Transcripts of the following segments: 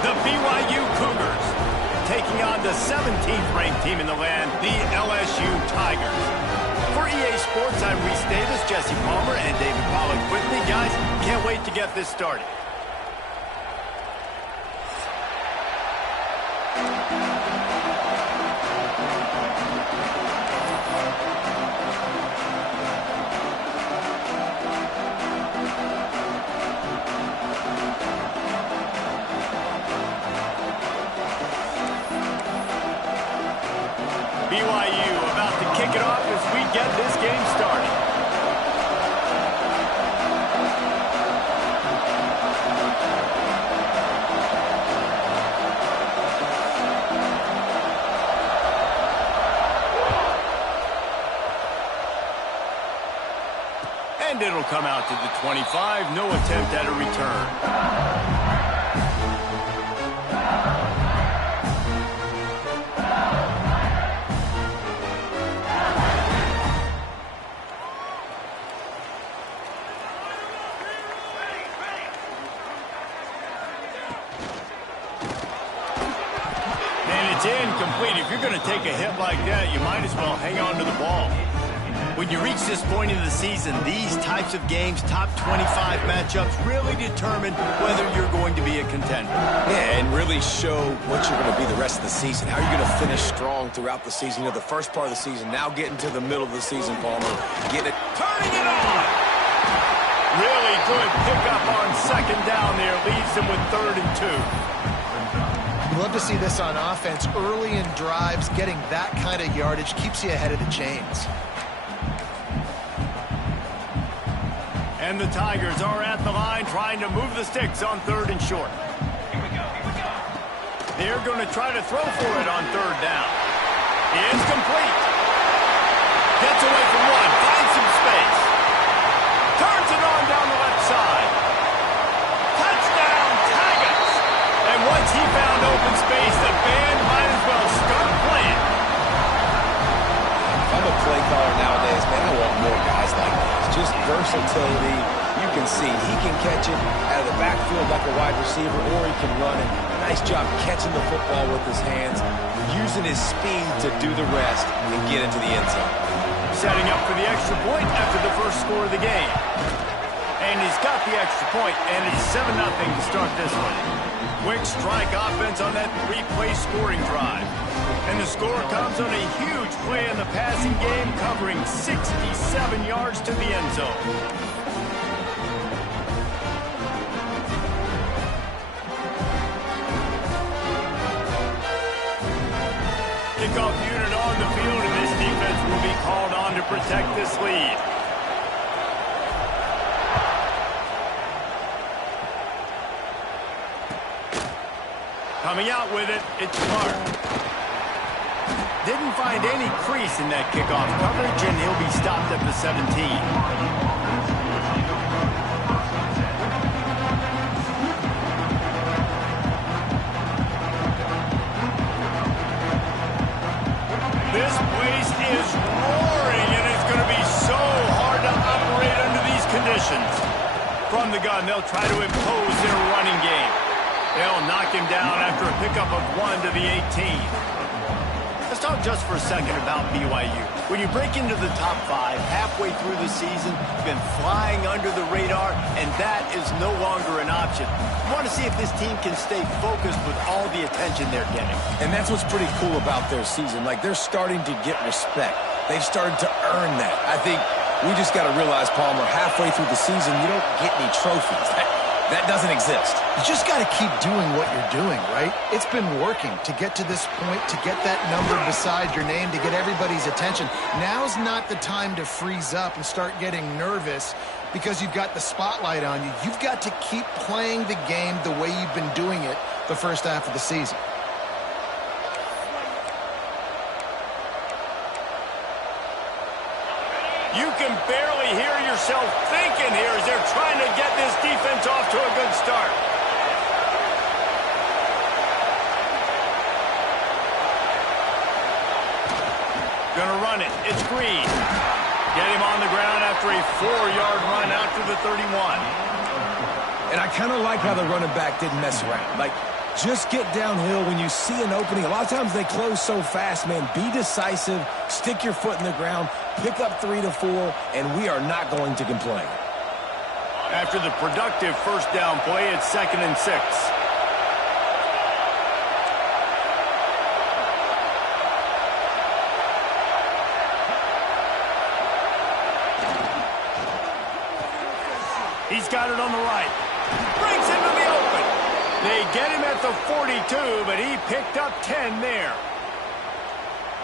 The BYU Cougars taking on the 17th ranked team in the land, the LSU Tigers. For EA Sports, I'm Reese Davis, Jesse Palmer, and David Pollack with me. Guys, can't wait to get this started. BYU about to kick it off as we get this game started. And it'll come out to the 25. No attempt at a return. It's incomplete. If you're going to take a hit like that, you might as well hang on to the ball. When you reach this point in the season, these types of games, top 25 matchups, really determine whether you're going to be a contender. Yeah, and really show what you're going to be the rest of the season. How are you going to finish strong throughout the season? You know, the first part of the season, now getting to the middle of the season, Palmer. Get it. Turning it on! Really good pickup on second down there. Leaves them with 3rd and 2. You love to see this on offense. Early in drives, getting that kind of yardage keeps you ahead of the chains. And the Tigers are at the line trying to move the sticks on 3rd and short. Here we go. They're going to try to throw for it on 3rd down. It's complete. Gets away from one, finds some space. Turns it on down the left side. Touchdown, Tigers! And once he found open space, the band might as well start playing. If I'm a play caller nowadays, man, I want more guys like this. Just versatility. You can see he can catch it out of the backfield like a wide receiver, or he can run it. Nice job catching the football with his hands, using his speed to do the rest and get into the end zone. Setting up for the extra point after the first score of the game. And he's got the extra point, and it's 7-0 to start this one. Quick strike offense on that 3-play scoring drive. And the score comes on a huge play in the passing game, covering 67 yards to the end zone. Kickoff unit on the field, and this defense will be called on to protect this lead. Coming out with it, it's Clark. Didn't find any crease in that kickoff coverage, and he'll be stopped at the 17. This place is roaring, and it's going to be so hard to operate under these conditions. From the gun, they'll try to impose their running game. They'll knock him down after a pickup of 1 to the 18. Let's talk just for a second about BYU. When you break into the top 5 halfway through the season, you've been flying under the radar, and that is no longer an option. You want to see if this team can stay focused with all the attention they're getting. And that's what's pretty cool about their season. Like, they're starting to get respect. They've started to earn that. I think we just got to realize, Palmer, halfway through the season, you don't get any trophies. That doesn't exist. You just got to keep doing what you're doing, right? It's been working to get to this point, to get that number beside your name, to get everybody's attention. Now's not the time to freeze up and start getting nervous because you've got the spotlight on you. You've got to keep playing the game the way you've been doing it the first half of the season. You can barely hear yourself thinking here as they're trying to get this defense off to a good start. Gonna run it. It's Green. Get him on the ground after a 4-yard run out to the 31. And I kind of like how the running back didn't mess around. Like, Just get downhill when you see an opening. A lot of times they close so fast, man. Be decisive, stick your foot in the ground, pick up 3 to 4, and we are not going to complain. After the productive first down play, it's 2nd and 6. He's got it on the right. Brings him to the open. They get him at the 42, but he picked up 10 there.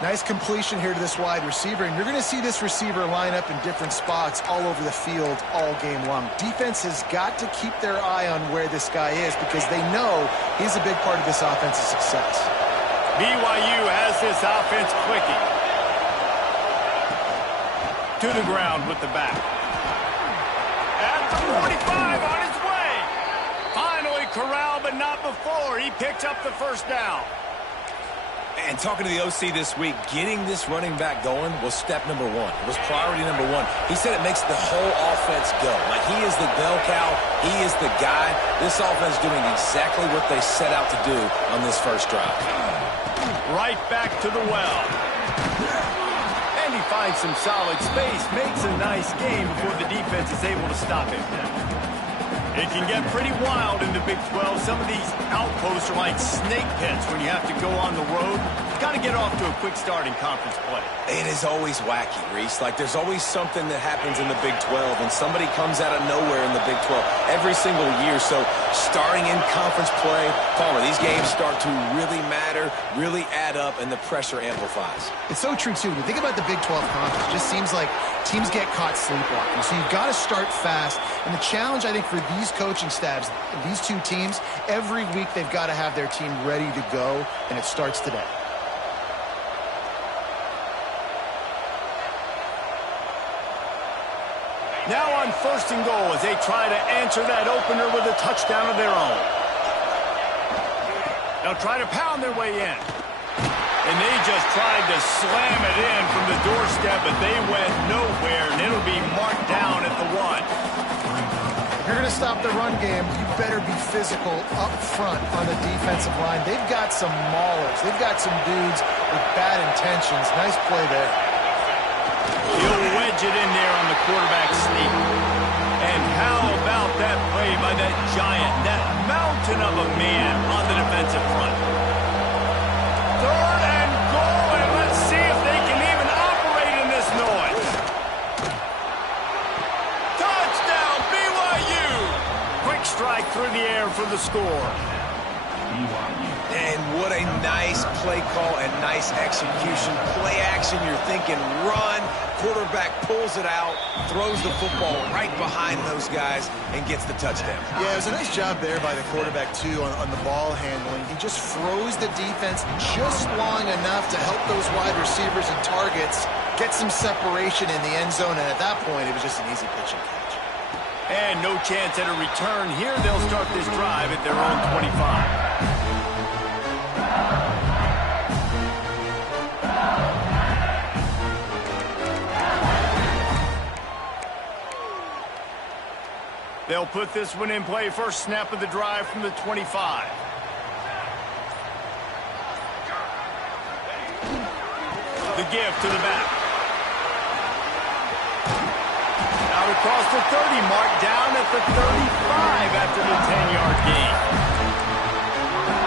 Nice completion here to this wide receiver, and you're going to see this receiver line up in different spots all over the field all game long. Defense has got to keep their eye on where this guy is because they know he's a big part of this offense's success. BYU has this offense clicking. To the ground with the back. At the 45 on his way. Finally corralled, but not before. He picks up the first down. And talking to the OC this week, getting this running back going was step number 1. It was priority number 1. He said it makes the whole offense go. Like, he is the bell cow. He is the guy. This offense doing exactly what they set out to do on this first drive. Right back to the well. And he finds some solid space, makes a nice game before the defense is able to stop him. It can get pretty wild in the Big 12. Some of these outposts are like snake pits when you have to go on the road. You've got to get off to a quick start in conference play. It is always wacky, Reese. Like, there's always something that happens in the Big 12, and somebody comes out of nowhere in the Big 12 every single year. So starting in conference play, Palmer, these games start to really matter, really add up, and the pressure amplifies. It's so true, too. When you think about the Big 12 conference, it just seems like teams get caught sleepwalking. So you've got to start fast. And the challenge, I think, for these coaching staffs, these two teams, every week they've got to have their team ready to go, and it starts today. Now on 1st and goal as they try to answer that opener with a touchdown of their own. They'll try to pound their way in. And they just tried to slam it in from the doorstep, but they went nowhere, and it'll be marked down at the 1. If you're going to stop the run game, you better be physical up front on the defensive line. They've got some maulers. They've got some dudes with bad intentions. Nice play there. He'll wedge it in there on the quarterback sneak. And how about that play by that giant, that mountain of a man on the defensive front? 3rd and goal, and let's see if they can even operate in this noise. Touchdown, BYU! Quick strike through the air for the score. And what a nice play call and nice execution. Play action, you're thinking run. Quarterback pulls it out, throws the football right behind those guys, and gets the touchdown. Yeah, it was a nice job there by the quarterback, too, on the ball handling. He just froze the defense just long enough to help those wide receivers and targets get some separation in the end zone, and at that point, it was just an easy pitch and catch. And no chance at a return here. They'll start this drive at their own 25. They'll put this one in play. First snap of the drive from the 25. The give to the back. Out across the 30 mark, down at the 35 after the 10-yard gain.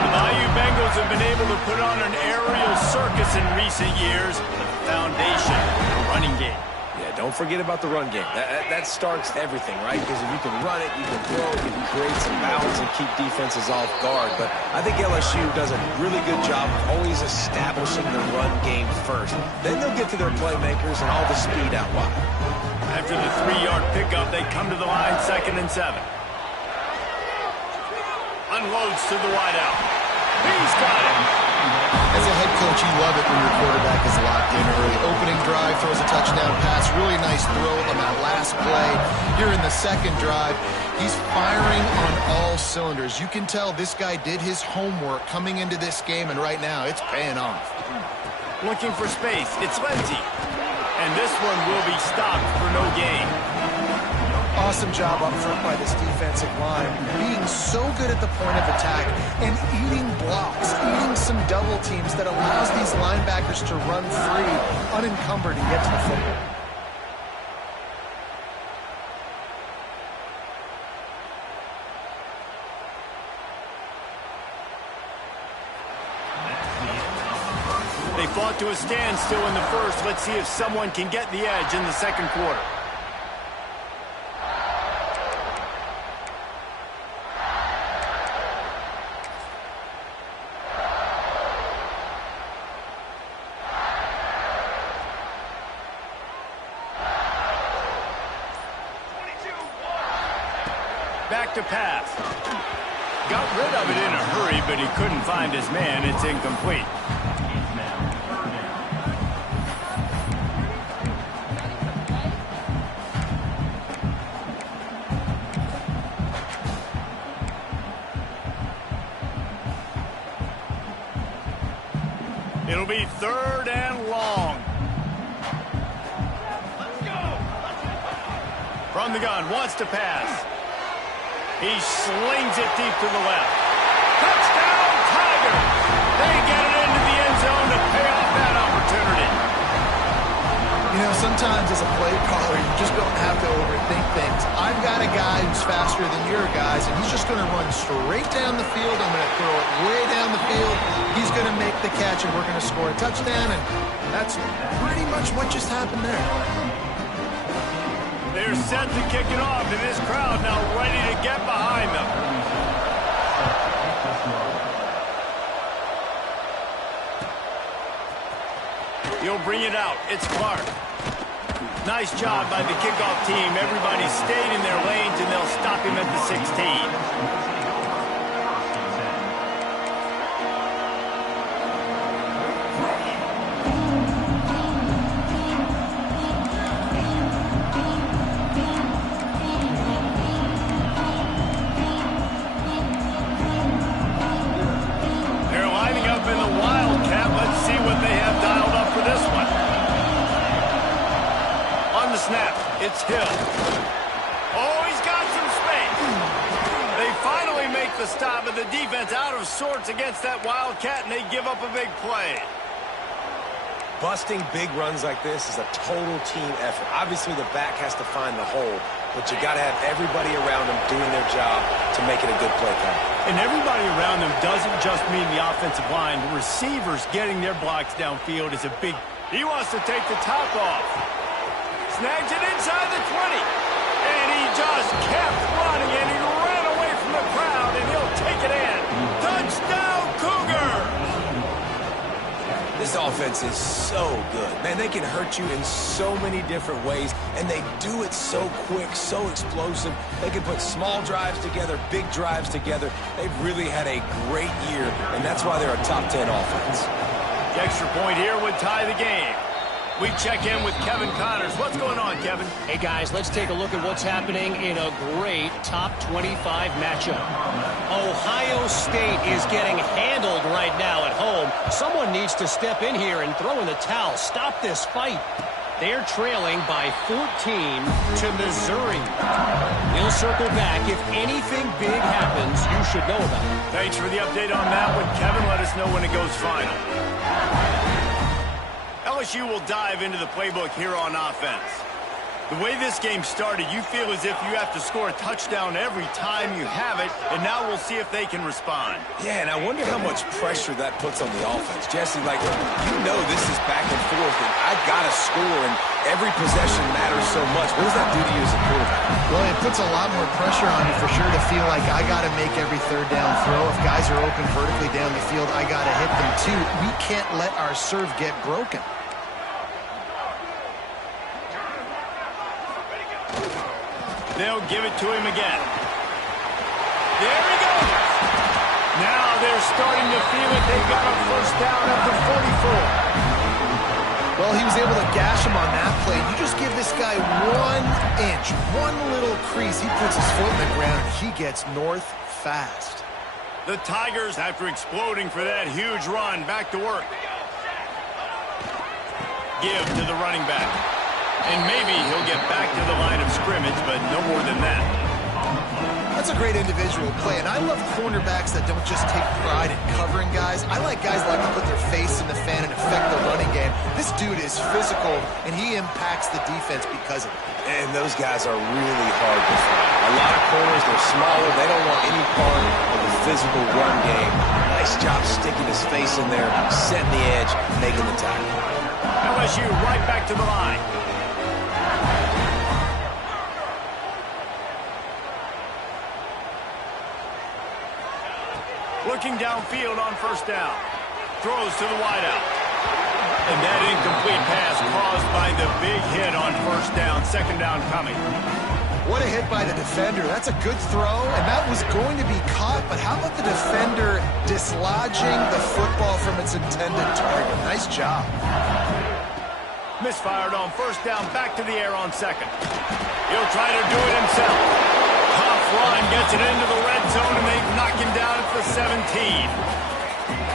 The Bayou Bengals have been able to put on an aerial circus in recent years. The foundation, the running game. Yeah, don't forget about the run game. That starts everything, right? Because if you can run it, you can throw it, you can create some balance and keep defenses off guard. But I think LSU does a really good job of always establishing the run game first. Then they'll get to their playmakers and all the speed out wide. After the 3-yard pickup, they come to the line, 2nd and 7. Unloads to the wideout. He's got it. As a head coach, you love it when your quarterback is locked in early. Opening drive, throws a touchdown pass. Really nice throw on that last play. Here in the second drive, he's firing on all cylinders. You can tell this guy did his homework coming into this game, and right now it's paying off. Looking for space. It's Lindsey. And this one will be stopped for no gain. Awesome job up front by this defensive line, being so good at the point of attack and eating some double teams that allows these linebackers to run free, unencumbered, and get to the football. They fought to a standstill in the first. Let's see if someone can get the edge in the second quarter. Back to pass. Got rid of it in a hurry, but he couldn't find his man. It's incomplete. It'll be third and long. From the gun, wants to pass. He slings it deep to the left. Touchdown, Tigers! They get it into the end zone to pay off that opportunity. You know, sometimes as a play caller, you just don't have to overthink things. I've got a guy who's faster than your guys, and he's just going to run straight down the field. I'm going to throw it way down the field. He's going to make the catch, and we're going to score a touchdown, and that's pretty much what just happened there. They're set to kick it off, and this crowd now ready to get behind them. He'll bring it out. It's Clark. Nice job by the kickoff team. Everybody stayed in their lanes, and they'll stop him at the 16. It's Hill. Oh, he's got some space. They finally make the stop, and the defense out of sorts against that Wildcat, and they give up a big play. Busting big runs like this is a total team effort. Obviously, the back has to find the hole, but you got to have everybody around them doing their job to make it a good play call. And everybody around them doesn't just mean the offensive line. The receivers getting their blocks downfield is a big... He wants to take the top off. Snags it inside the 20. And he just kept running, and he ran away from the crowd, and he'll take it in. Touchdown, Cougars! This offense is so good. Man, they can hurt you in so many different ways, and they do it so quick, so explosive. They can put small drives together, big drives together. They've really had a great year, and that's why they're a top 10 offense. The extra point here would tie the game. We check in with Kevin Connors. What's going on, Kevin? Hey, guys, let's take a look at what's happening in a great top 25 matchup. Ohio State is getting handled right now at home. Someone needs to step in here and throw in the towel. Stop this fight. They're trailing by 14 to Missouri. We'll circle back. If anything big happens, you should know about it. Thanks for the update on that one, Kevin. Let us know when it goes final. LSU will dive into the playbook here on offense. The way this game started, you feel as if you have to score a touchdown every time you have it, and now we'll see if they can respond. Yeah, and I wonder how much pressure that puts on the offense. Jesse, like, you know this is back and forth, and I got to score, and every possession matters so much. What does that do to you as a quarterback? Well, it puts a lot more pressure on you for sure to feel like I got to make every third down throw. If guys are open vertically down the field, I got to hit them too. We can't let our serve get broken. They'll give it to him again. There he goes. Now they're starting to feel it. They've got a first down at the 44. Well, he was able to gash him on that play. You just give this guy 1 inch, one little crease. He puts his foot in the ground, and he gets north fast. The Tigers, after exploding for that huge run, back to work. Give to the running back. And maybe he'll get back to the line of scrimmage, but no more than that. That's a great individual play, and I love cornerbacks that don't just take pride in covering guys. guys. I like guys like to put their face in the fan and affect the running game. This dude is physical, and he impacts the defense because of it. And those guys are really hard to find. A lot of corners, they're smaller. They don't want any part of the physical run game. Nice job sticking his face in there, setting the edge, making the tackle. LSU right back to the line. Looking downfield on first down. Throws to the wideout. And that incomplete pass caused by the big hit on first down. Second down coming. What a hit by the defender. That's a good throw, and that was going to be caught. But how about the defender dislodging the football from its intended target? Nice job. Misfired on first down. Back to the air on second. He'll try to do it himself. Tough run, gets it into the red zone, and they knock him down at the 17.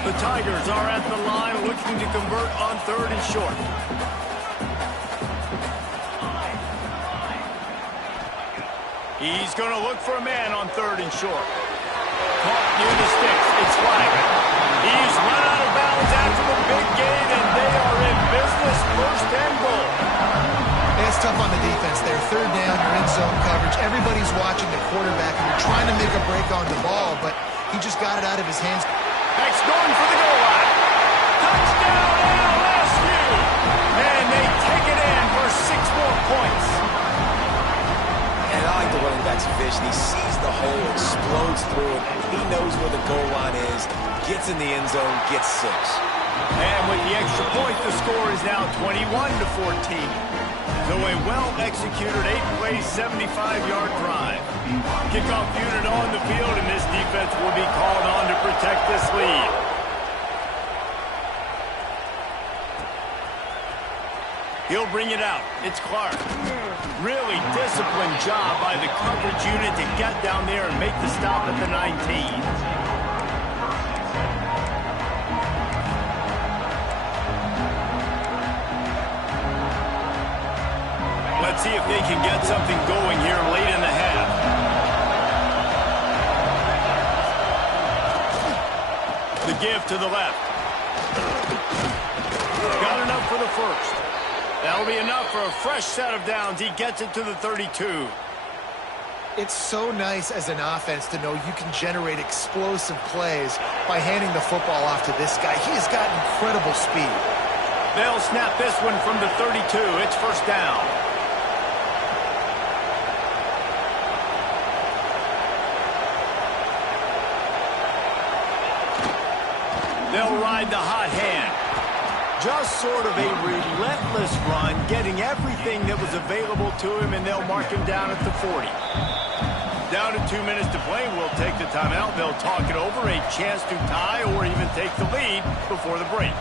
The Tigers are at the line looking to convert on third and short. He's going to look for a man on third and short. Caught near the sticks. It's flagged. He's run out of bounds after the big gain, and they are in business. First and goal. It's tough on the defense there. Third down, you're in zone coverage. Everybody's watching the quarterback, and you're trying to make a break on the ball, but he just got it out of his hands. Next going for the goal line. Touchdown LSU! And they take it in for 6 more points. And I like the running back's vision. He sees the hole, explodes through it. He knows where the goal line is, gets in the end zone, gets 6. And with the extra point, the score is now 21-14. So a well-executed 8-play, 75-yard drive. Kickoff unit on the field, and this defense will be called on to protect this lead. He'll bring it out. It's Clark. Really disciplined job by the coverage unit to get down there and make the stop at the 19. Let's see if they can get something going here late in the half. The give to the left. Got enough for the first. That'll be enough for a fresh set of downs. He gets it to the 32. It's so nice as an offense to know you can generate explosive plays by handing the football off to this guy. He has got incredible speed. They'll snap this one from the 32. It's first down. They'll ride the hot hand. Just sort of a relentless run, getting everything that was available to him, and they'll mark him down at the 40. Down to 2 minutes to play. We'll take the timeout. They'll talk it over, a chance to tie or even take the lead before the break.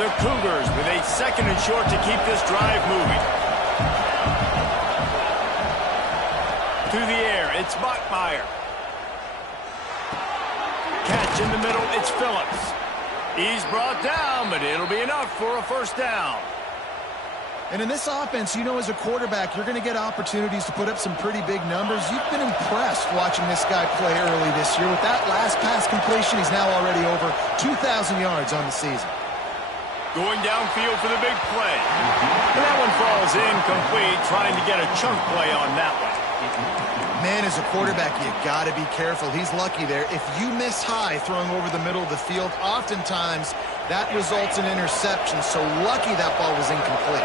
The Cougars with a second and short to keep this drive moving. To the air, it's Bachmeier. Catch in the middle, it's Phillips. He's brought down, but it'll be enough for a first down. And in this offense, you know, as a quarterback, you're going to get opportunities to put up some pretty big numbers. You've been impressed watching this guy play early this year. With that last pass completion, he's now already over 2,000 yards on the season. Going downfield for the big play. And that one falls incomplete, trying to get a chunk play on that one. Man, as a quarterback, you got to be careful. He's lucky there. If you miss high throwing over the middle of the field, oftentimes that results in interception. So lucky that ball was incomplete.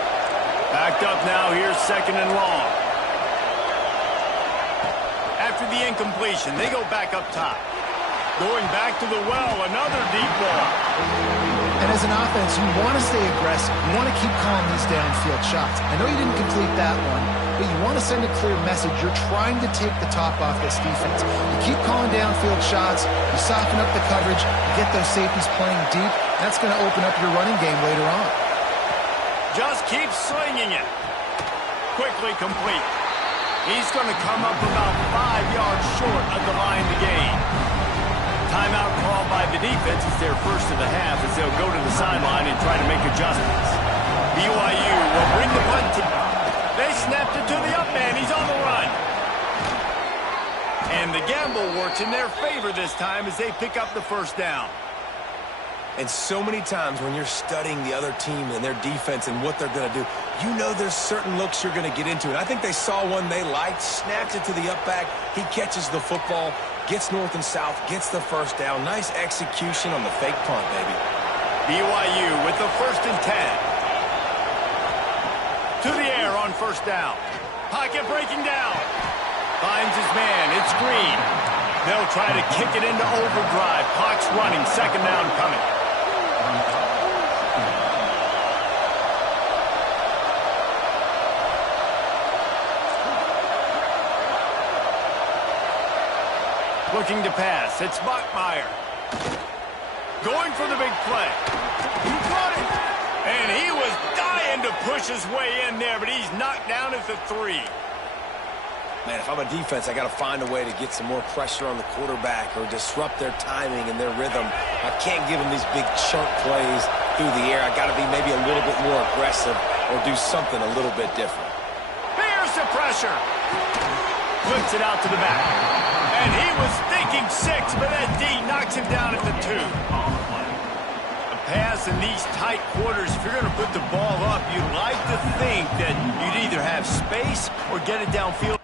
Backed up now, here's second and long. After the incompletion, they go back up top. Going back to the well, another deep ball. And as an offense, you want to stay aggressive. You want to keep calling these downfield shots. I know you didn't complete that one, but you want to send a clear message. You're trying to take the top off this defense. You keep calling downfield shots. You soften up the coverage. You get those safeties playing deep. That's going to open up your running game later on. Just keep slinging it. Quickly complete. He's going to come up about 5 yards short of the line to gain. Timeout called by the defense. It's their first of the half as they'll go to the sideline and try to make adjustments. BYU will bring the punt team. They snapped it to the up man. He's on the run. And the gamble works in their favor this time as they pick up the first down. And so many times when you're studying the other team and their defense and what they're going to do, you know there's certain looks you're going to get into. And I think they saw one they liked, snapped it to the up back. He catches the football, gets north and south, gets the first down. Nice execution on the fake punt, baby. BYU with the 1st and 10. To the air on first down. Pocket breaking down. Finds his man. It's Green. They'll try to kick it into overdrive. Clock's running. 2nd down coming. Looking to pass. It's Bachmeier. Going for the big play. He caught it. And he was dying to push his way in there, but he's knocked down at the 3. Man, if I'm a defense, I got to find a way to get some more pressure on the quarterback or disrupt their timing and their rhythm. I can't give them these big chunk plays through the air. I got to be maybe a little bit more aggressive or do something a little bit different. Here's the pressure. Flips it out to the back. And he was thinking 6, but that D knocks him down at the 2. A pass in these tight quarters, if you're going to put the ball up, you'd like to think that you'd either have space or get it downfield.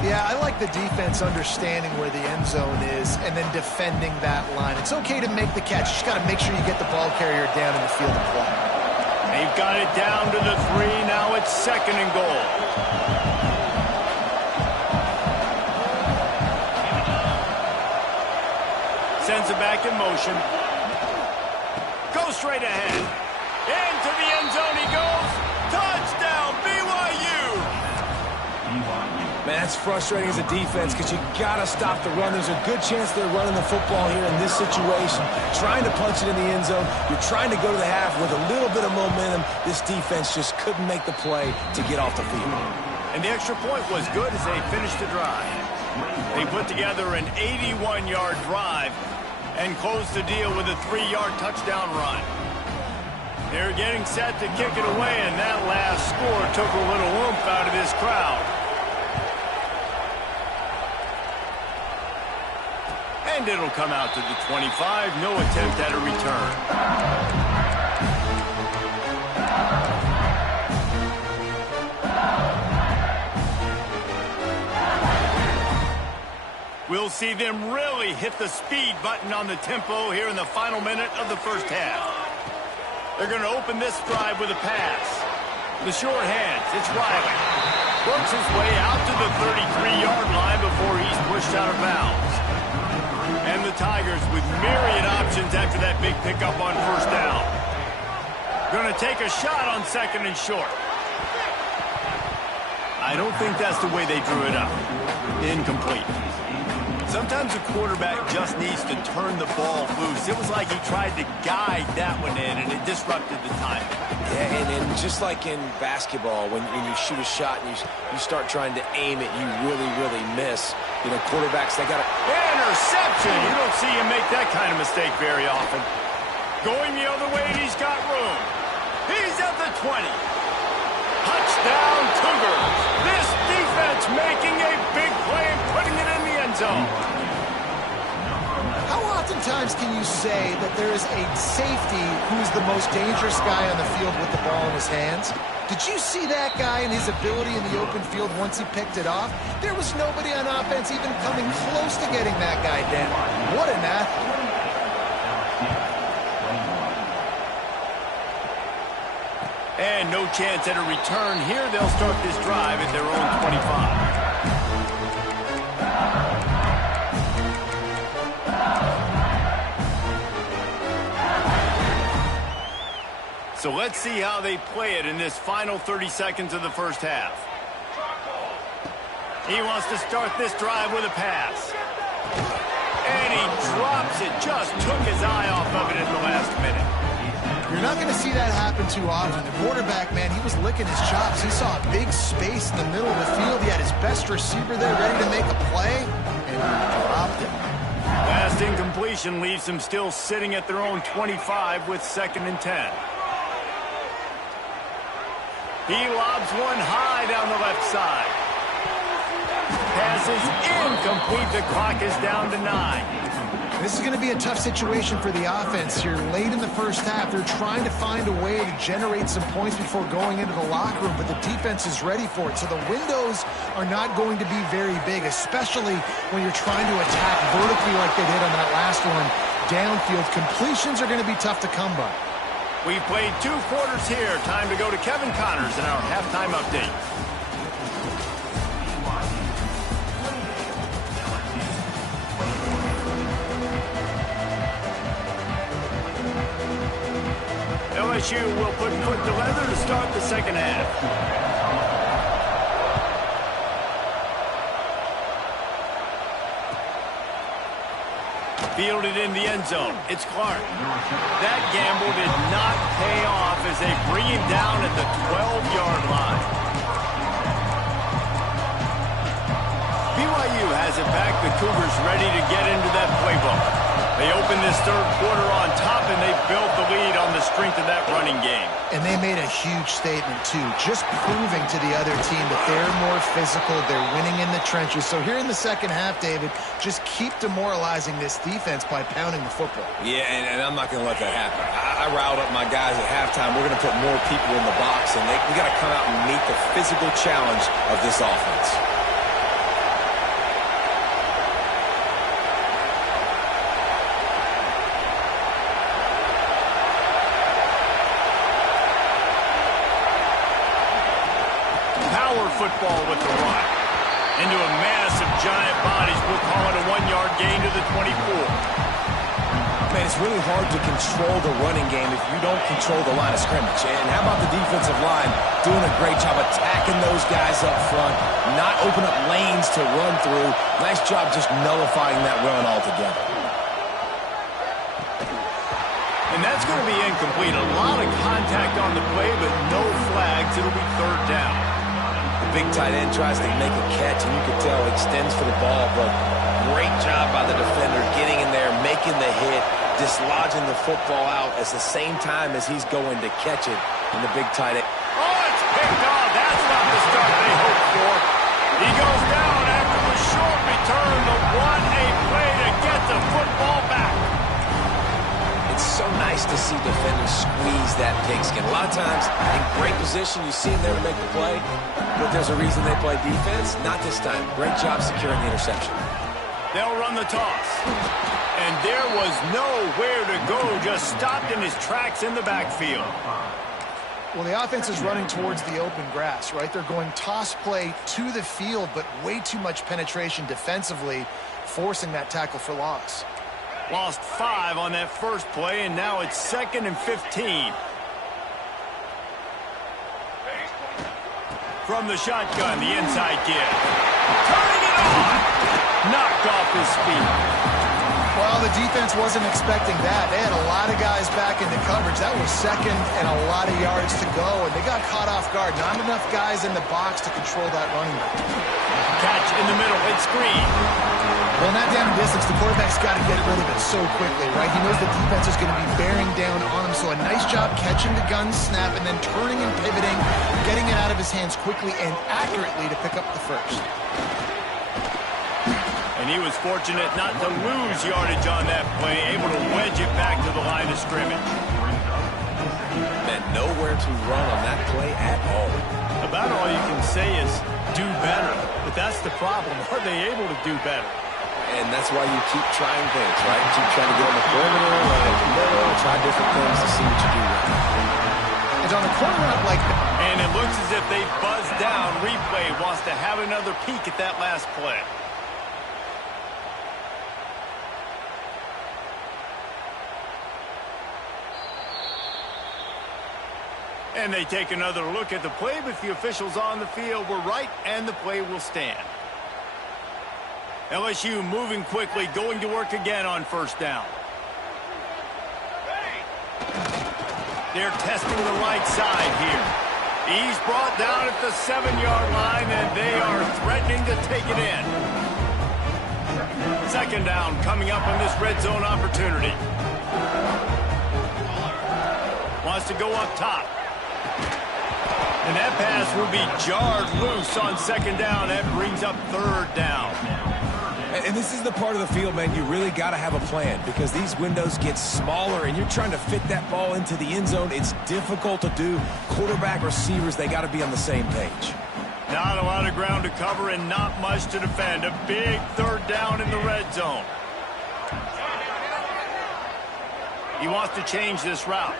Yeah, I like the defense understanding where the end zone is and then defending that line. It's okay to make the catch. You just got to make sure you get the ball carrier down in the field of play. They've got it down to the 3. Now it's 2nd and goal. Sends it back in motion. Goes straight ahead. Into the end zone he goes. Touchdown, BYU! Man, that's frustrating as a defense because you got to stop the run. There's a good chance they're running the football here in this situation, trying to punch it in the end zone. You're trying to go to the half with a little bit of momentum. This defense just couldn't make the play to get off the field. And the extra point was good as they finished the drive. They put together an 81-yard drive and closed the deal with a 3-yard touchdown run. They're getting set to kick it away, and that last score took a little oomph out of this crowd. And it'll come out to the 25. No attempt at a return. We'll see them really hit the speed button on the tempo here in the final minute of the first half. They're going to open this drive with a pass. The short hands, it's Riley. Works his way out to the 33-yard line before he's pushed out of bounds. And the Tigers with myriad options after that big pickup on first down. Going to take a shot on 2nd and short. I don't think that's the way they drew it up. Incomplete. Sometimes a quarterback just needs to turn the ball loose. It was like he tried to guide that one in, and it disrupted the timing. Yeah, and just like in basketball, when you shoot a shot and you start trying to aim it, you really, really miss. You know, quarterbacks, they got to... Interception! You don't see him make that kind of mistake very often. Going the other way, he's got room. He's at the 20. Touchdown, Cougars. This defense making a big play and putting it in the end zone. How oftentimes can you say that there is a safety who's the most dangerous guy on the field with the ball in his hands? Did you see that guy and his ability in the open field once he picked it off? There was nobody on offense even coming close to getting that guy down. What an athlete. And no chance at a return here. They'll start this drive at their own 25. So let's see how they play it in this final 30 seconds of the first half. He wants to start this drive with a pass. And he drops it. Just took his eye off of it at the last minute. You're not going to see that happen too often. The quarterback, man, he was licking his chops. He saw a big space in the middle of the field. He had his best receiver there ready to make a play, and Dropped it. Last incompletion leaves them still sitting at their own 25 with 2nd and 10. He lobs one high down the left side. Pass is incomplete. The clock is down to 9. This is going to be a tough situation for the offense here. Late in the first half, they're trying to find a way to generate some points before going into the locker room, but the defense is ready for it. So the windows are not going to be very big, especially when you're trying to attack vertically like they did on that last one. Downfield completions are going to be tough to come by. We've played 2 quarters here. Time to go to Kevin Connors in our halftime update. LSU will put foot to leather to start the second half. Fielded in the end zone. It's Clark. That gamble did not pay off as they bring him down at the 12-yard line. BYU has it back. The Cougars ready to get into that playbook. They open this third quarter on top, and they built the lead on the strength of that running game. And they made a huge statement, too, just proving to the other team that they're more physical, they're winning in the trenches. So here in the second half, David, just keep demoralizing this defense by pounding the football. Yeah, and I'm not going to let that happen. I riled up my guys at halftime. We're going to put more people in the box, and we got to come out and meet the physical challenge of this offense. Football with the run. Into a mass of giant bodies. We'll call it a 1-yard gain to the 24. Man, it's really hard to control the running game if you don't control the line of scrimmage. And how about the defensive line doing a great job attacking those guys up front, not open up lanes to run through. Nice job just nullifying that run altogether. And that's going to be incomplete. A lot of contact on the play, but no flags. It'll be 3rd down. Big tight end tries to make a catch, and you can tell extends for the ball, but great job by the defender getting in there, making the hit, dislodging the football out at the same time as he's going to catch it in the big tight end. Oh, it's picked off. That's not the start they hoped for. He goes down after the short return. The 1-A play to get the football back. It's so nice to see defenders squeeze that pigskin. A lot of times, in great position, you see them there to make the play, but there's a reason they play defense. Not this time. Great job securing the interception. They'll run the toss. And there was nowhere to go, just stopped in his tracks in the backfield. Well, the offense is running towards the open grass, right? They're going toss play to the field, but way too much penetration defensively, forcing that tackle for loss. Lost 5 on that first play, and now it's 2nd and 15. From the shotgun, the inside kid. Turning it on! Knocked off his feet. Well, the defense wasn't expecting that. They had a lot of guys back into coverage. That was 2nd and a lot of yards to go, and they got caught off guard. Not enough guys in the box to control that running back. Catch in the middle, it's screen. Well, in that down distance, the quarterback's got to get rid of it so quickly, right? He knows the defense is going to be bearing down on him, so a nice job catching the gun snap and then turning and pivoting, getting it out of his hands quickly and accurately to pick up the first. And he was fortunate not to lose yardage on that play, able to wedge it back to the line of scrimmage. And nowhere to run on that play at all. About all you can say is do better, but that's the problem. Are they able to do better? And that's why you keep trying things, right? Keep trying to get on the perimeter, run in the middle, try different things to see what you do right. And on a corner route like that. And it looks as if they buzzed down. Replay wants to have another peek at that last play. And they take another look at the play, but the officials on the field were right, and the play will stand. LSU moving quickly, going to work again on 1st down. They're testing the right side here. He's brought down at the 7-yard line, and they are threatening to take it in. Second down coming up on this red zone opportunity. Wants to go up top. And that pass will be jarred loose on second down. That brings up third down. And this is the part of the field, man, you really got to have a plan because these windows get smaller and you're trying to fit that ball into the end zone. It's difficult to do. Quarterback, receivers, they got to be on the same page. Not a lot of ground to cover and not much to defend. A big third down in the red zone. He wants to change this route.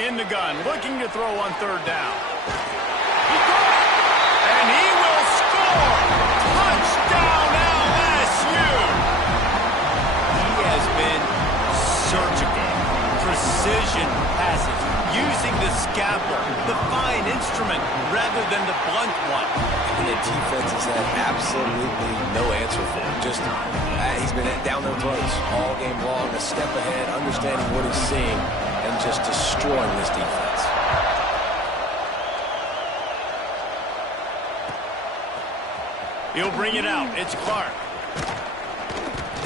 In the gun, looking to throw on third down. And he will score! Touchdown LSU! He has been surgical. Precision passes. Using the scalpel, the fine instrument, rather than the blunt one. And the defense has had absolutely no answer for him. Just, he's been down their throats all game long, a step ahead, understanding what he's seeing, and just destroying this defense. He'll bring it out. It's Clark.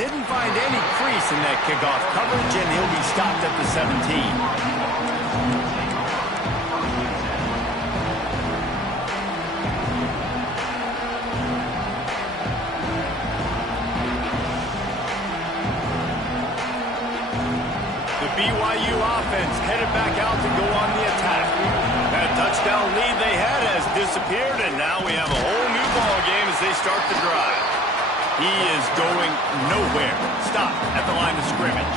Didn't find any crease in that kickoff coverage, and he'll be stopped at the 17. BYU offense headed back out to go on the attack. That touchdown lead they had has disappeared, and now we have a whole new ball game as they start the drive. He is going nowhere. Stop at the line of scrimmage.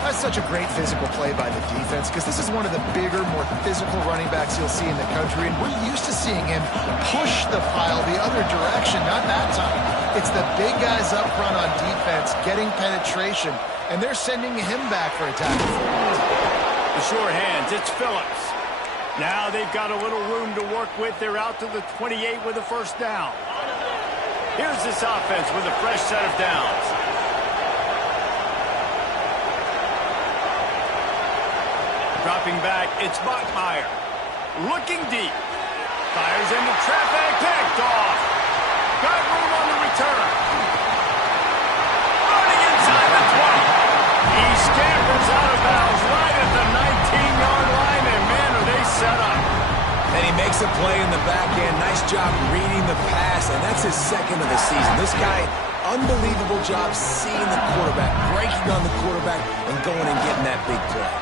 That's such a great physical play by the defense because this is one of the bigger, more physical running backs you'll see in the country, and we're used to seeing him push the pile the other direction, not that time. It's the big guys up front on defense getting penetration, and they're sending him back for a tackle. The sure hands, it's Phillips. Now they've got a little room to work with. They're out to the 28 with a first down. Here's this offense with a fresh set of downs. Dropping back, it's Bachmeier. Looking deep. Fires into traffic, picked off. Got room on the return. Running inside the 20. He scampers out of bounds right at the 19-yard line, and man, are they set up. And he makes a play in the back end. Nice job reading the pass, and that's his second of the season. This guy, unbelievable job seeing the quarterback, breaking on the quarterback, and going and getting that big play.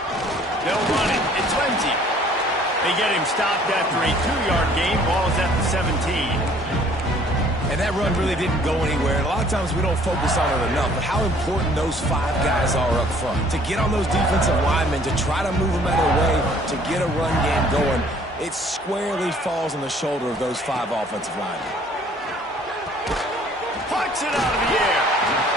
They'll run it. It's Lindsey. They get him stopped after a 2-yard gain. Ball's at the 17. And that run really didn't go anywhere. And a lot of times we don't focus on it enough, but how important those 5 guys are up front. To get on those defensive linemen, to try to move them out of the way, to get a run game going, it squarely falls on the shoulder of those 5 offensive linemen. Puts it out of the air.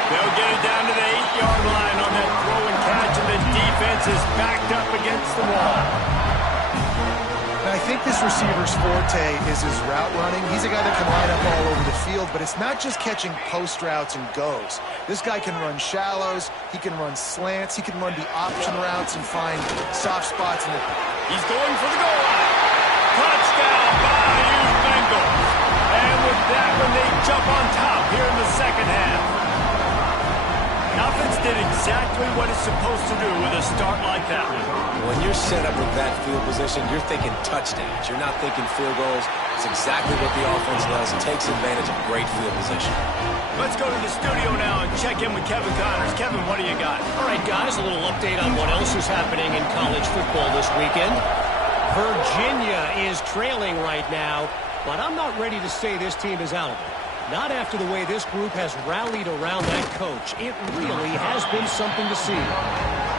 They'll get it down to the 8-yard line on that throw and catch, and the defense is backed up against the wall. I think this receiver's forte is his route running. He's a guy that can line up all over the field, but it's not just catching post routes and goes. This guy can run shallows, he can run slants, he can run the option routes and find soft spots. He's going for the goal line. Touchdown, Bayou Bengals. And with that one, they jump on top here in the second half. Offense did exactly what it's supposed to do with a start like that. When you're set up with that field position, you're thinking touchdowns. You're not thinking field goals. It's exactly what the offense does. It takes advantage of great field position. Let's go to the studio now and check in with Kevin Connors. Kevin, what do you got? All right, guys, a little update on what else is happening in college football this weekend. Virginia is trailing right now, but I'm not ready to say this team is out of it. Not after the way this group has rallied around that coach. It really has been something to see.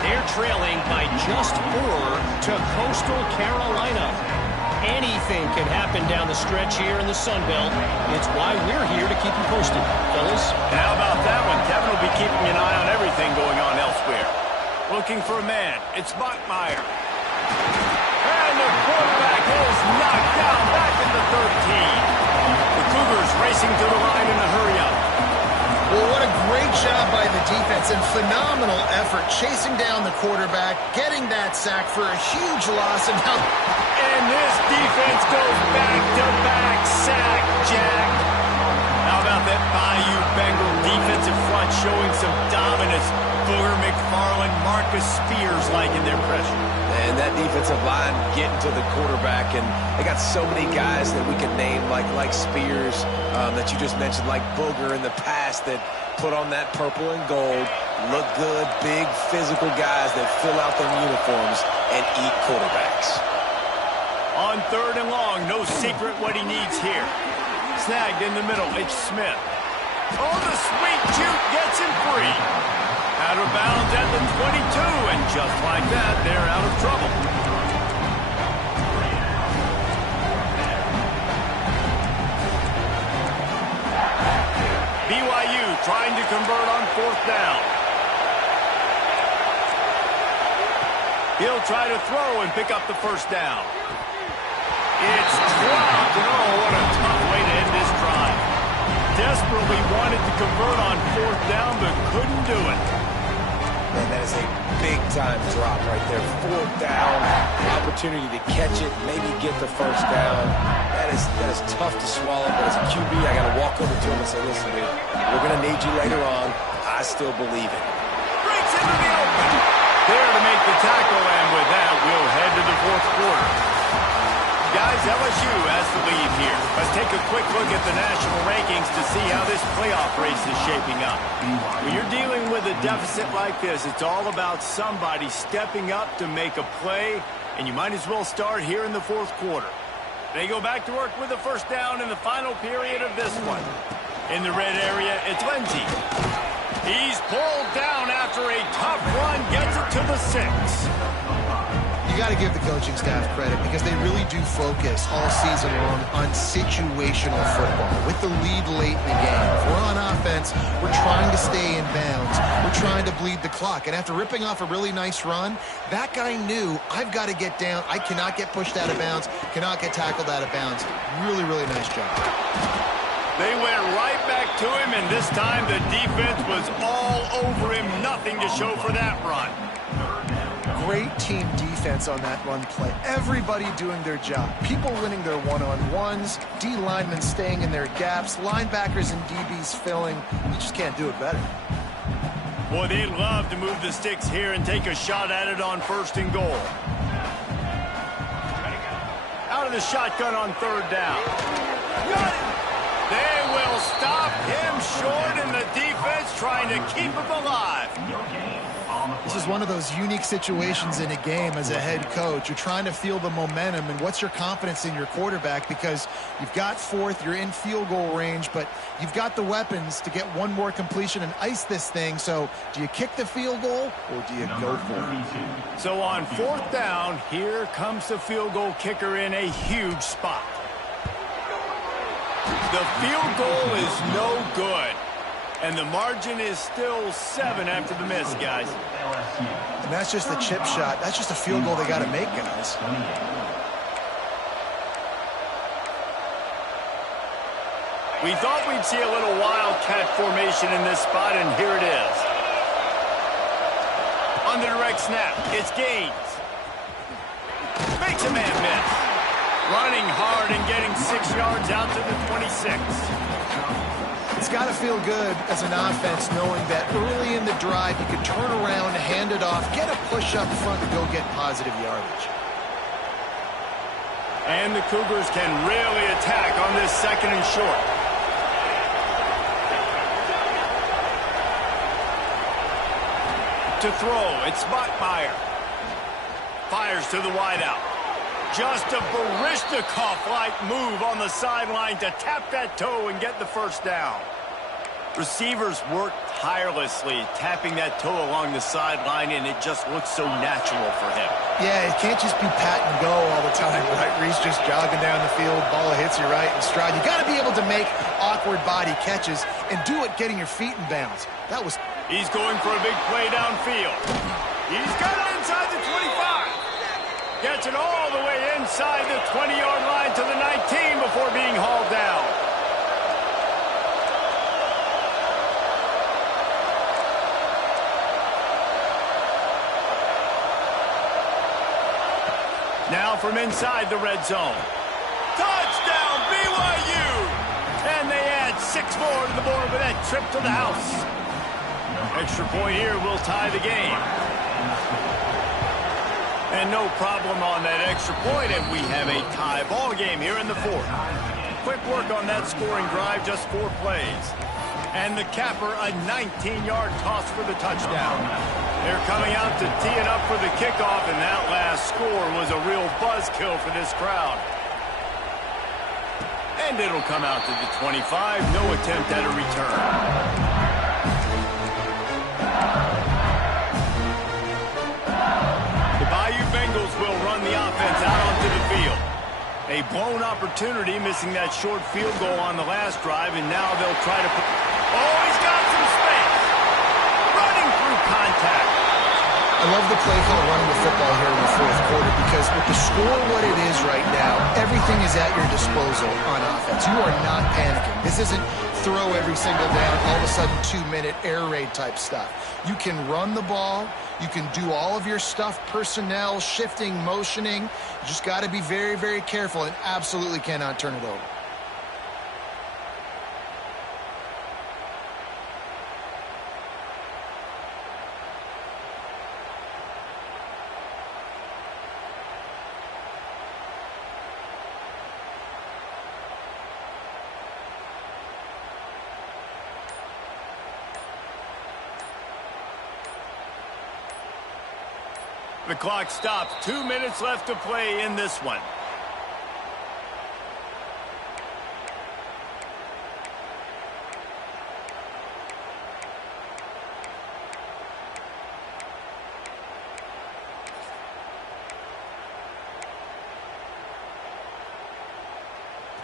They're trailing by just 4 to Coastal Carolina. Anything can happen down the stretch here in the Sun Belt. It's why we're here to keep you posted, fellas. And how about that one? Kevin will be keeping an eye on everything going on elsewhere. Looking for a man. It's Bachmeier. And the quarterback is knocked down back at the 13. The Cougars racing to the line in a hurry-up. Well, what a great job by the defense and phenomenal effort chasing down the quarterback, getting that sack for a huge loss. And this defense goes back-to-back sack, Jack. How about that Bayou Bengal defensive front showing some dominance? Booger McFarland, Marcus Spears liking their pressure. And that defensive line getting to the quarterback, and they got so many guys that we could name like Spears that you just mentioned, like Booger in the past, that put on that purple and gold, look good, big physical guys that fill out them uniforms and eat quarterbacks. On 3rd and long, no secret what he needs here. Snagged in the middle, it's Smith. Oh, the sweet juke gets him free. Out of bounds at the 22, and just like that, they're out of trouble. BYU trying to convert on 4th down. He'll try to throw and pick up the 1st down. It's dropped, and oh, what a tough way to end this drive. Desperately wanted to convert on 4th down, but couldn't do it. Man, that is a big-time drop right there. 4th down, opportunity to catch it, maybe get the 1st down. That is tough to swallow, but as a QB, I got to walk over to him and say, listen, dude, we're going to need you later on. I still believe it. Breaks into the open. There to make the tackle, and with that, we'll head to the 4th quarter. Guys, LSU has the lead here. Let's take a quick look at the national rankings to see how this playoff race is shaping up. When you're dealing with a deficit like this, it's all about somebody stepping up to make a play, and you might as well start here in the 4th quarter. They go back to work with the 1st down in the final period of this one. In the red area, it's Lindsey. He's pulled down after a tough run, gets it to the 6. You got to give the coaching staff credit because they really do focus all season long on situational football. With the lead late in the game, if we're on offense, we're trying to stay in bounds. We're trying to bleed the clock. And after ripping off a really nice run, that guy knew, I've got to get down. I cannot get pushed out of bounds, cannot get tackled out of bounds. Really, really nice job. They went right back to him, and this time the defense was all over him. Nothing to show for that run. Great team defense on that run play. Everybody doing their job. People winning their one-on-ones, D linemen staying in their gaps, linebackers and DBs filling. You just can't do it better. Boy, they'd love to move the sticks here and take a shot at it on 1st and goal. Out of the shotgun on 3rd down. Got it! They will stop him short, and the defense trying to keep him alive. This is one of those unique situations in a game as a head coach. You're trying to feel the momentum, and what's your confidence in your quarterback, because you've got 4th, you're in field goal range, but you've got the weapons to get one more completion and ice this thing. So do you kick the field goal or do you go for it? So on 4th down, here comes the field goal kicker in a huge spot. The field goal is no good. And the margin is still 7 after the miss, guys. And that's just the chip shot. That's just a field goal they got to make, guys. We thought we'd see a little wildcat formation in this spot, and here it is. On the direct snap, it's Gaines. Makes a man miss. Running hard and getting 6 yards out to the 26. It's got to feel good as an offense knowing that early in the drive you can turn around, hand it off, get a push up front, and go get positive yardage. And the Cougars can really attack on this 2nd and short. To throw, it's Bachmeier. Fires to the wideout. Just a Baryshnikov-like move on the sideline to tap that toe and get the 1st down. Receivers work tirelessly, tapping that toe along the sideline, and it just looks so natural for him. Yeah, it can't just be pat and go all the time, right? Reese just jogging down the field, ball hits you right in stride. You got to be able to make awkward body catches and do it getting your feet in bounds. That was... He's going for a big play downfield. He's got it inside the 25. Gets it all the way inside the 20-yard line to the 19 before being hauled down. now from inside the red zone. Touchdown, BYU! And they add 6 more to the board with that trip to the house. Extra point here will tie the game. And no problem on that extra point, and we have a tie ball game here in the 4th. Quick work on that scoring drive, just 4 plays. And the capper, a 19-yard toss for the touchdown. They're coming out to tee it up for the kickoff, and that last score was a real buzzkill for this crowd. And it'll come out to the 25, no attempt at a return. The Bayou Bengals will run the offense out onto the field. A blown opportunity, missing that short field goal on the last drive, and now they'll try to put... Oh, he's got some space! Running through contact. I love the play call running the football here in the 4th quarter because with the score what it is right now, everything is at your disposal on offense. You are not panicking. This isn't throw every single down, all of a sudden 2-minute air raid type stuff. You can run the ball. You can do all of your stuff, personnel, shifting, motioning. You just got to be very, very careful and absolutely cannot turn it over. The clock stops. 2 minutes left to play in this one.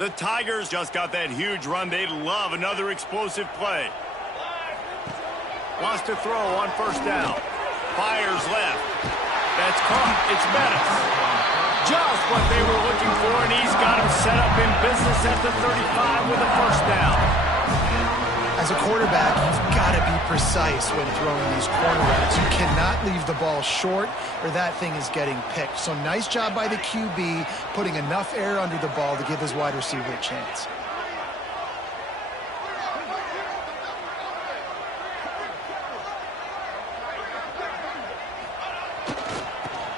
The Tigers just got that huge run. They'd love another explosive play. Wants to throw on 1st down. Fires left. That's caught. It's Bettis. Just what they were looking for, and he's got him set up in business at the 35 with a 1st down. As a quarterback, you've got to be precise when throwing these corner routes. You cannot leave the ball short or that thing is getting picked. So nice job by the QB putting enough air under the ball to give his wide receiver a chance.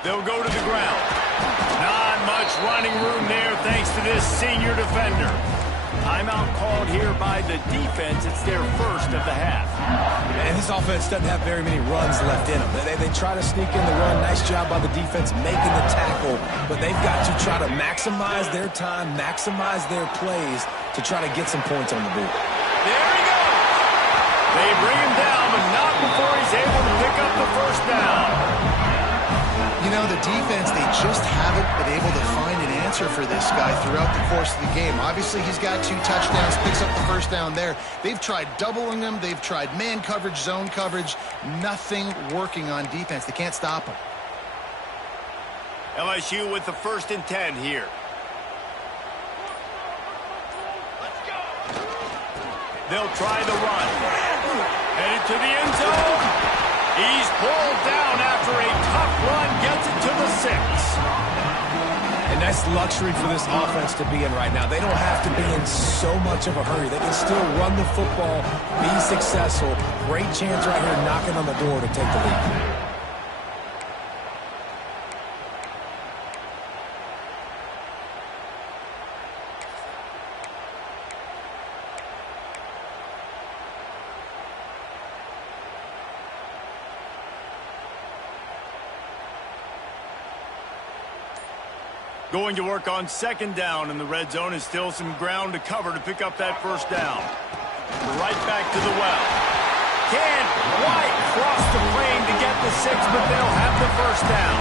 They'll go to the ground. Not much running room there thanks to this senior defender. Timeout called here by the defense. It's their 1st of the half. And this offense doesn't have very many runs left in them. They try to sneak in the run. Nice job by the defense making the tackle. But they've got to try to maximize their time, maximize their plays to try to get some points on the board. There he goes. They bring him down, but not before he's able to pick up the 1st down. You know, the defense, they just haven't been able to find an answer for this guy throughout the course of the game. Obviously, he's got 2 touchdowns, picks up the 1st down there. They've tried doubling him. They've tried man coverage, zone coverage. Nothing working on defense. They can't stop him. LSU with the 1st and 10 here. They'll try the run. Headed to the end zone. He's pulled down after a tough run, gets it to the 6. And that's luxury for this offense to be in right now. They don't have to be in so much of a hurry. They can still run the football, be successful. Great chance right here knocking on the door to take the lead. Going to work on 2nd down in the red zone, and still some ground to cover to pick up that 1st down. Right back to the well. Can't quite cross the plane to get the 6, but they'll have the 1st down.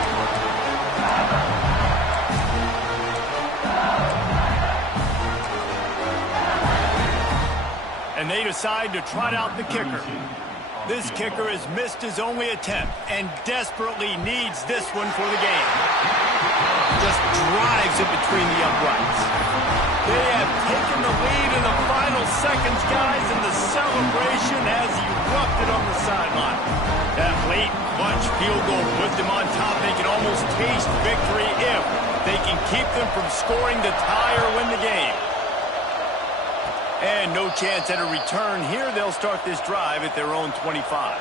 And they decide to trot out the kicker. This kicker has missed his only attempt and desperately needs this one for the game. Just drives it between the uprights. They have taken the lead in the final seconds, guys, and the celebration has erupted on the sideline. That late clutch field goal put them on top. They can almost taste victory if they can keep them from scoring to tie or win the game. And no chance at a return here. They'll start this drive at their own 25.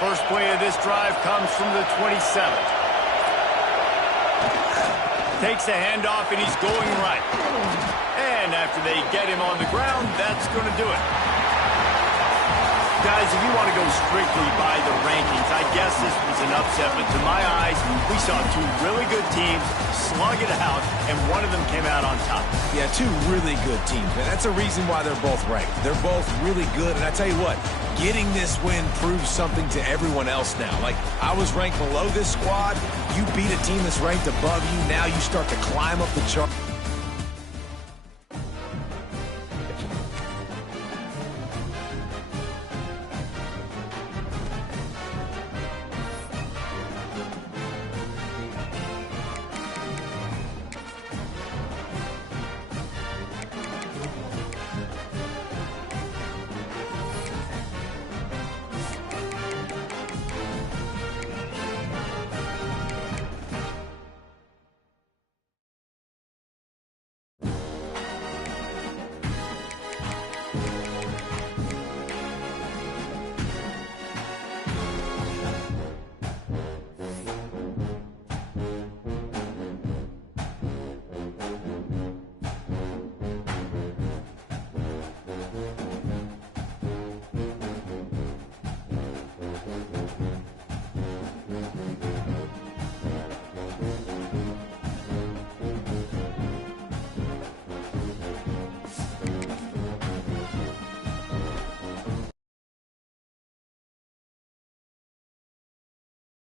First play of this drive comes from the 27. Takes a handoff, and he's going right. And after they get him on the ground, that's going to do it. Guys, if you want to go strictly by the rankings, I guess this was an upset, but to my eyes, we saw two really good teams slug it out, and one of them came out on top. Yeah, two really good teams, man. That's a reason why they're both ranked. They're both really good, and I tell you what, getting this win proves something to everyone else now. Like, I was ranked below this squad. You beat a team that's ranked above you. Now you start to climb up the chart.